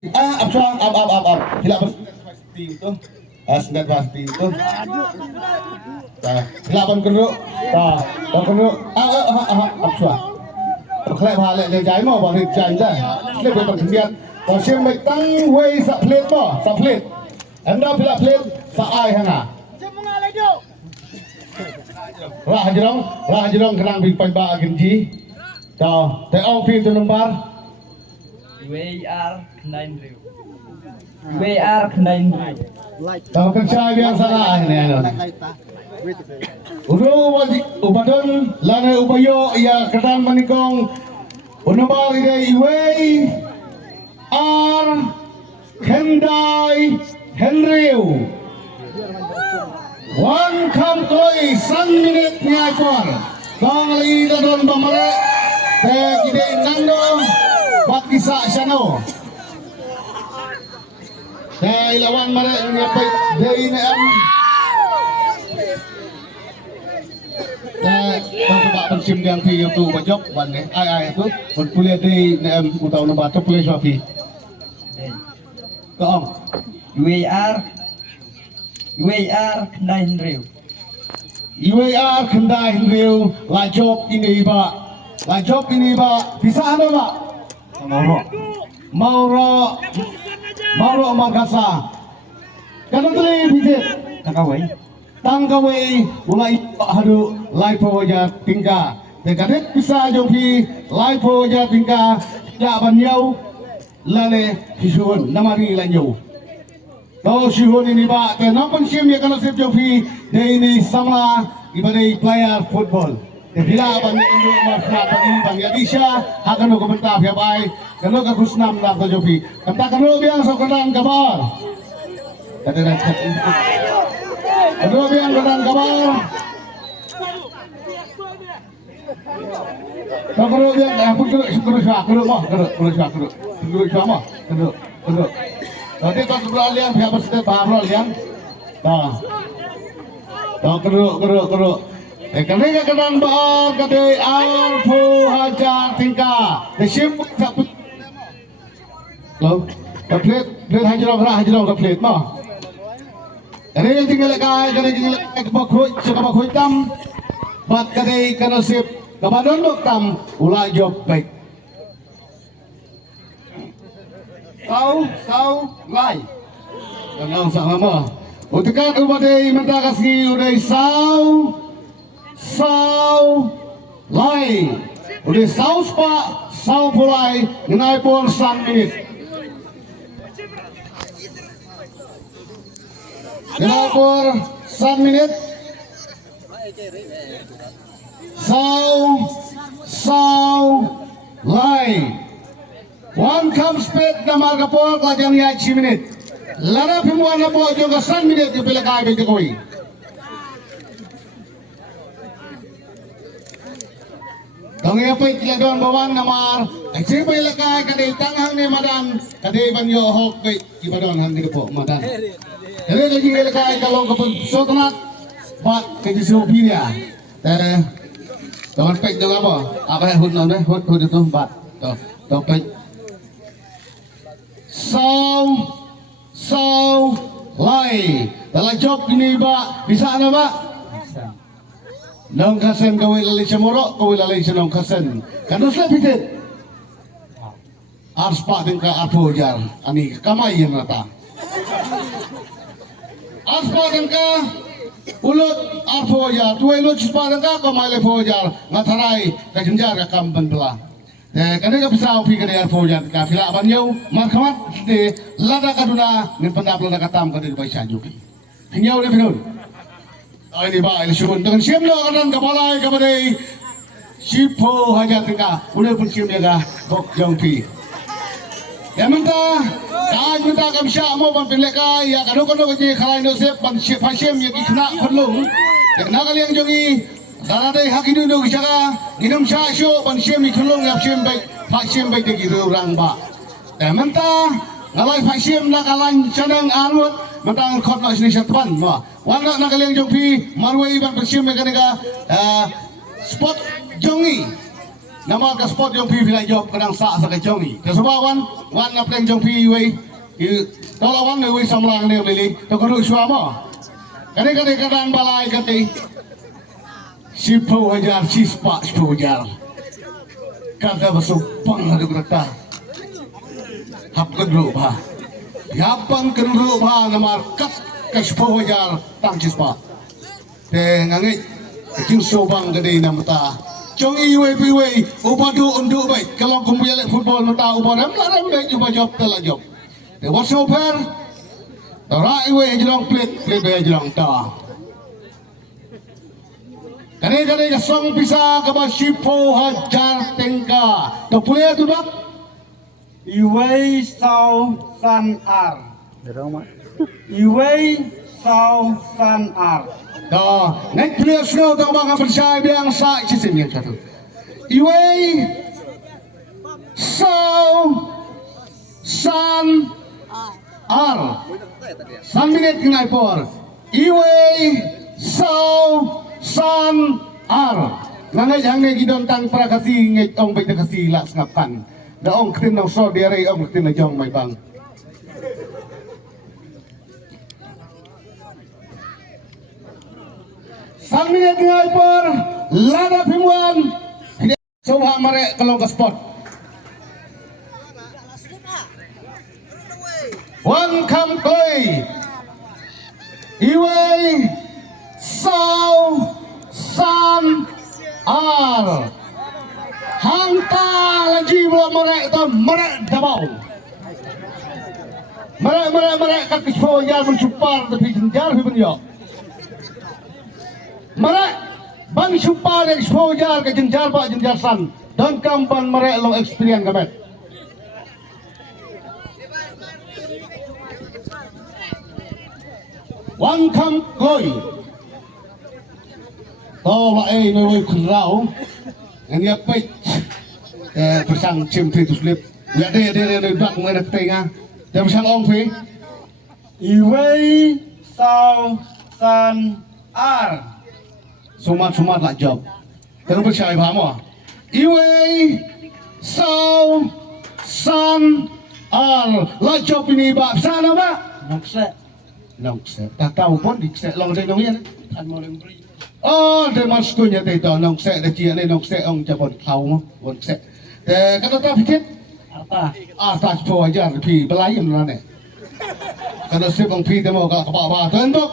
Sila pasti itu. Sendat pasti itu. Sila pun keruk. Pun keruk. Absua. Kelak balik dari jai mau balik jai dah. Sila berpergian. Pasien baik tang way sa plate mo, sa plate. Anda pila plate sa ai hanga. Rah jerong kenang bing pai ba genji. Tao, te ong pi tu nombar. WR 9 WR 9 Tao kerja biang salah ini ano. Uru ubadon lana ubayo ya kadang manikong unombar ide iway R Kendai Henryu One come koi sang minute niya kuar kong lida don bamare te kide nando bat kisa siano te ilawan mare ngapay day na am te pasabak pensim yang fi tu bajok ban ne ai tu pun kuliah day na am utau na batok kuliah swafi kong WR 9 UAR Kendai Henryu lajop ini ba bisa ano ba Mauro Magasa kanang tuli bijit tangkaway ulai hadu laipo ja tingka degadet bisa jogi laipo ja tingka ya banyau lale hisuhun namari lanyo to sihun ini ba te nampun sim ya kana sip jogi de ini sama ibadai player football de bila bang indo marfa bang bang yadisha hakano komentar ya bai kalau ka kusnam na to jogi kanta kano biang so kadang kabar kadang kano biang kadang kabar kano biang aku kuru nanti tak berlalu yang pihak bersedia baru yang keruk kerja kenang baar kade alfu hajar tingkah desim satu lo plate hajarong plate mah kade yang tinggal kebakoi tam bat kade kanasip kabadon tam ulah job baik Sau lai Tenang sama Utikan ubadai minta kasih udai sau lai udai sau spa sau pulai ngenai pun 1 minit ngenai pun 1 minit sau lai One comes pet na marga po kajang ya 1 minute. Lara pimuan na po yung 1 minute yung pila kaya bigyan ko'y. Kung iya po'y tiladon bawang namar, ay siya po'y lakay kaday tanghang ni madan, kaday banyo hok kay ibadon hanggang po madan. Jadi lagi lakay kalau kapag sotonat, bat kay disubi niya. Kawan pek dong apa? Apa ya hud nonde? Hud itu bat. Tuh pek. Sau lai dalam job ini ba bisa ana ba nong kasen kawil lalai semoro kawil lalai senong kasen kanus le pitit ars pa din ka apo jar ani kamay yan nata ars pa din ka ulot apo jar tuway ulot pa din ka kamay le po jar ngataray kajenjar ka kamban bela kadang bisa opi kadang fojan ka fila banyo markamat de lada kaduna ni pendap lada katam kadang baisa juki hinyau de pinun ini ba ini syukun dengan siam lo kadang kapalai kabadai sipo hajat ka udah pun siam dia bok jongpi ya minta ka bisa mo ban pilek ya kadang je khalai no sep ban siam ya kena perlu nak kalian jongi Daradai hakidu do kicara ginam syasyo ban syem ikulong yap syem baik pak syem baik de gitu orang ba menta ngalai pak syem nak alan canang anut menta khot nak sini syatban ma wanga nak kalian jongpi marwai ban syem mekanega spot jongi nama ke sport yang pi pilai job kadang sak sak jong ni kesebawan wan na pleng jong pi wei kalau wan wei samlang ne lili to ko suwa mo kane kadang balai kate sipo hajar sispa sipo hajar kada masuk pang ada kata hap kedru ba yapan kedru ba nama kat ke sipo hajar tang sispa te ngangi jing sobang gede namata Chong iwe piwe upadu untuk baik kalau kumpulan football nota upadam larang baik upa job telah job. The what's over? The right way jelong play bay jelong ta. Kane song bisa ke Sipo Hajar Tengka. To play tu dak. Iwei Sau San Ar. Iwei Sau San Ar. Dah, naik player snow tak bangga bersai biang sak cisim yang satu. Iwei Sau San Ar. San minit kenai por. Iwei Sau San Ar. Nangai yang ngai gidon tang prakasi ngai ong baik kasi lak ngapan. Da ong ktin nong so diare ong ktin na jong mai bang. Sang minit ngai por lada pimuan coba merek kalau ke spot one come play Iwei Sau San Ar hangta lagi belum merek tu merek dabau merek kat kisah yang mencupar tapi jenjar tapi penjok merek ban supar exposure ke jenjar pak jenjar san dan kampan merek long experience kamet one come koi to ba ai noi krau anh em pek bersang cim tu slip ya de dak mengenai tengah dia bersang ong phi Iwei Sau San Ar. Sumat lah job. Terus percaya faham? Iwei Sau San Ar. Lah job ini bab sana ba? Nongse. Tak tahu pun dikse long saya nongnya. Kan mau lembri. Oh, dia masuknya tu itu nongse dah cia ni nongse ong jabon kau mah, nongse. Kata tak fikir? Arta sepuluh ajar pi belayam mana? Kalau sebang pi temu kalau kebawa tentuk.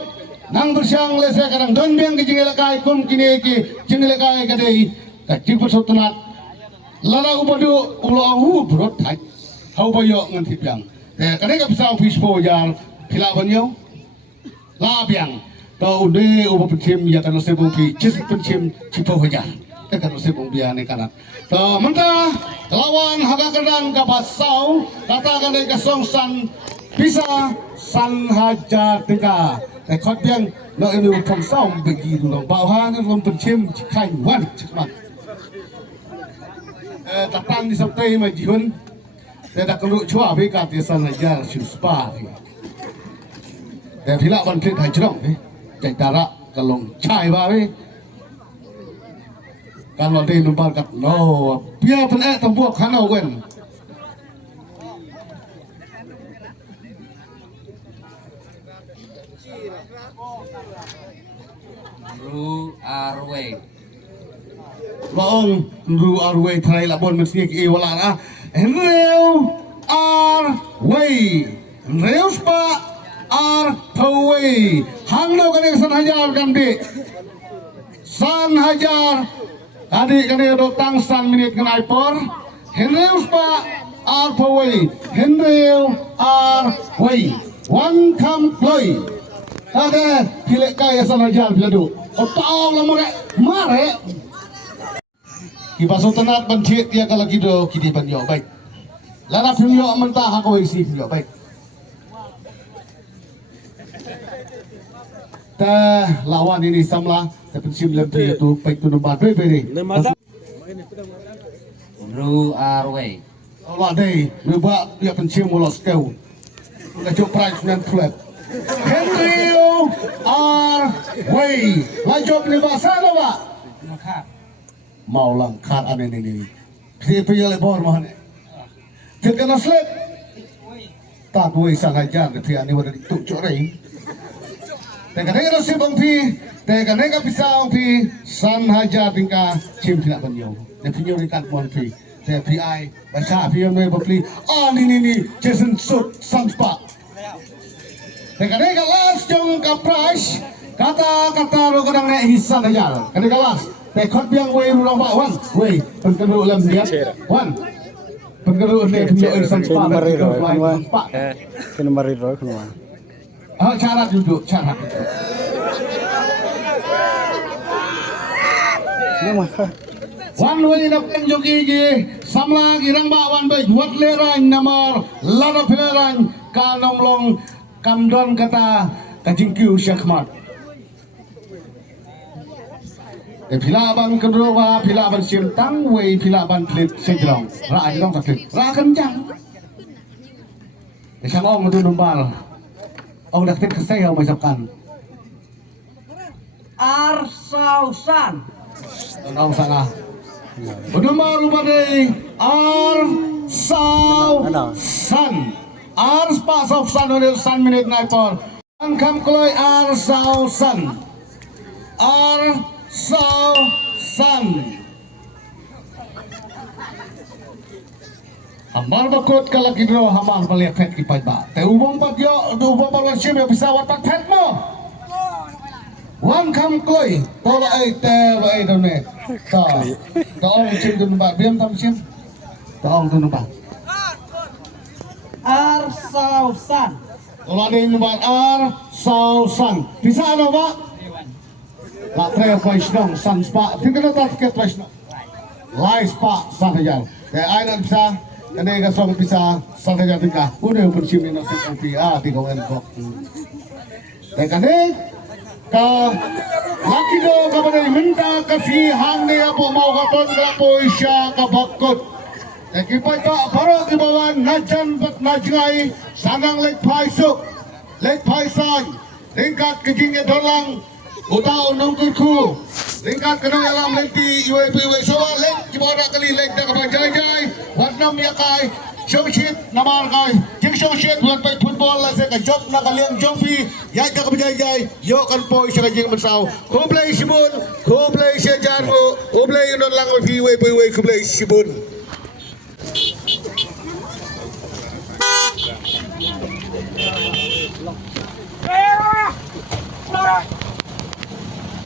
Nang bersiang lesa kadang don biang ke jingel kai kum kini ki jingel kai kadai kacik persoalan lala upadu ulo ahu berot hai hau bayo ngan tipiang kadai ka bisa fispo jar pila banyo la biang to ude upo pencim ya kan sebung pi cis pencim cipo hajar kan sebung biang ni kanat to menta lawan haga kadang ka basau kata kadai ka songsan bisa San Hajar Tengka khot biang nó yêu thằng sau bị gì nó bảo ha nó làm phần chim khai quan chắc tập tăng đi sắp tây mà chỉ hơn để đặt công độ chúa với cả tiền San Hajar chịu spa thì để phía lạ ban trên thành trọng đấy chạy ta ra cả lồng chài vào đấy cả lồng đây nó bao cặp nó bia phần thằng buộc khá nào quên Ru Arway. Long Ru Arway thay là bon mình xia kia wala na. Ru Arway. Ru Spa Arway. Hang lo kan San Hajar kan di. San Hajar adik kan do tang san minit kan aipor. Ru Spa Arway. Ru Arway. One come play. Ada pilih kaya San Hajar bila do. Otau lah mare. Kipas utanat banjir dia kalau gitu kini banyo baik. Lana pinyo mentah aku isi pinyo baik. Ta lawan ini samla sepensim lebih itu baik tu nomor dua beri. Ru Arway. Allah deh, lupa dia pensim mulos kau. Ngajak price dan flat. Henry Arway. Lanjut ni bahasa apa? Mau langkar aneh ini. Pilih lebor mana? Terkena slip. Tak boleh sangajar tapi ani wada tuk coreng. Tengah-tengah si bangpi, tengah-tengah pisau pi, san hajar tingkah cim tidak penyau. Dan penyau dekat bangpi. Tapi ai baca pion me bapli. Ah ni Jason Sut sang spa. Tengah-tengah last jong kapras. Kata ro kadang nek hisan hajar. Kena kelas. Tekot biang way rurang pak wan. Way pengeru lem dia. Wan. Pengeru ne penyau sang spa. Kena mari roh kena. Cara duduk, cara duduk. Wan way na penjogi gi samla girang ba wan bay wat lerang namar lada pelerang kanom long kamdon kata kajingkiu syakmat. Pilaban kedua pilaban simtang way pilaban klit sejrong ra dong taklit ra kencang. Isang ong tu numbal. Ong daktit kesay ang masapkan. Arsausan. Ong sana. Benumar upadai Arsausan. Ars pas of san on san minute naipor. Angkam kloy Arsausan. Arsausan. Amal bakot kalakidro hamal balik pet kipad ba. Te ubong pat yo, ubong pat warship yo pisawat pat pet mo. Wan kam kloy, tola ay te lo ay done. Taong sim dun ba, biam tam sim. Taong dun ba. Arsausan. Tola din ba Arsausan. Bisa ano ba? La tre question san spa. Tinggal tak tiket question. Lai spa san hajar. Te ay na bisa. Kani ka song pisa sa kanya tingka. Una yung pensimin na sa PA di kawan ko. Kani ka laki do ka ba minta kasi hang niya po mau katon ka po siya kabakot. Kipay ka paro kibawan nadyan pat nadjay sanang lek paisok. Lek paisan. Tingkat kejing ito lang. Utao nung kurku. Tingkat kenal alam lenti UAP Wesawa lek cibora kali lek dah kabajai warna miakai showshit namar kai jing showshit buat pe football la se ka job na kalian jompi yai ka kabajai yo kan poi sa jing bersau kublai sibun kublai sejargo kublai non lang fi UAP kublai sibun Nora!